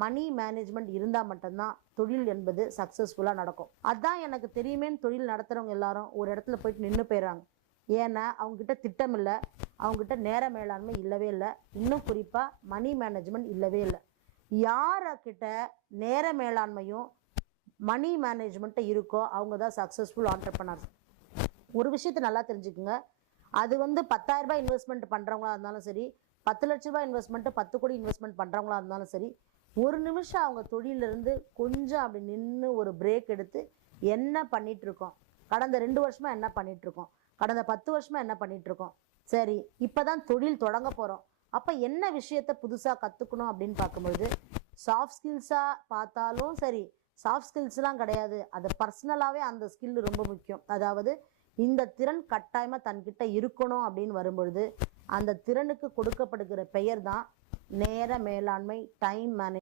மணி management இருந்தால் மட்டும்தான் தொழில் என்பது சக்ஸஸ்ஃபுல்லாக நடக்கும். அதான் எனக்கு தெரியுமேன்னு தொழில் நடத்துகிறவங்க எல்லாரும் ஒரு இடத்துல போயிட்டு நின்று போயிடுறாங்க. ஏன்னா அவங்ககிட்ட திட்டம் இல்லை, அவங்ககிட்ட நேர மேலாண்மை இல்லவே இல்லை, இன்னும் குறிப்பாக மணி மேனேஜ்மெண்ட் இல்லவே இல்லை. யார்கிட்ட நேர மேலாண்மையும் மணி மேனேஜ்மெண்ட்டும் இருக்கோ அவங்க தான் சக்ஸஸ்ஃபுல் ஆண்டர்ப்ரனர்ஸ். ஒரு விஷயத்தை நல்லா தெரிஞ்சுக்குங்க, அது 10,000 ரூபாய் இன்வெஸ்ட்மெண்ட் பண்ணுறவங்களா இருந்தாலும் சரி, 10 லட்ச ரூபாய் இன்வெஸ்ட்மெண்ட்டு 10 கோடி இன்வெஸ்ட்மெண்ட் பண்ணுறவங்களா இருந்தாலும் சரி, ஒரு நிமிஷம் அவங்க தொழிலிருந்து கொஞ்சம் அப்படி நின்று ஒரு பிரேக் எடுத்து என்ன பண்ணிகிட்ருக்கோம், கடந்த 2 வருஷமாக என்ன பண்ணிகிட்ருக்கோம், கடந்த 10 வருஷமாக என்ன பண்ணிகிட்ருக்கோம், சரி இப்போ தான் தொழில் தொடங்க போகிறோம், அப்போ என்ன விஷயத்தை புதுசாக கற்றுக்கணும் அப்படின்னு பார்க்கும்பொழுது சாஃப்ட் ஸ்கில்ஸாக பார்த்தாலும் சரி, சாஃப்ட் ஸ்கில்ஸ்லாம் கிடையாது, அது பர்சனலாகவே அந்த ஸ்கில் ரொம்ப முக்கியம். அதாவது இந்த திறன் கட்டாயமாக தன்கிட்ட இருக்கணும் அப்படின்னு வரும்பொழுது அந்த திறனுக்கு கொடுக்கப்படுகிற பெயர் தான் நேர மேலாண்மை, டைம் மேனேஜ்.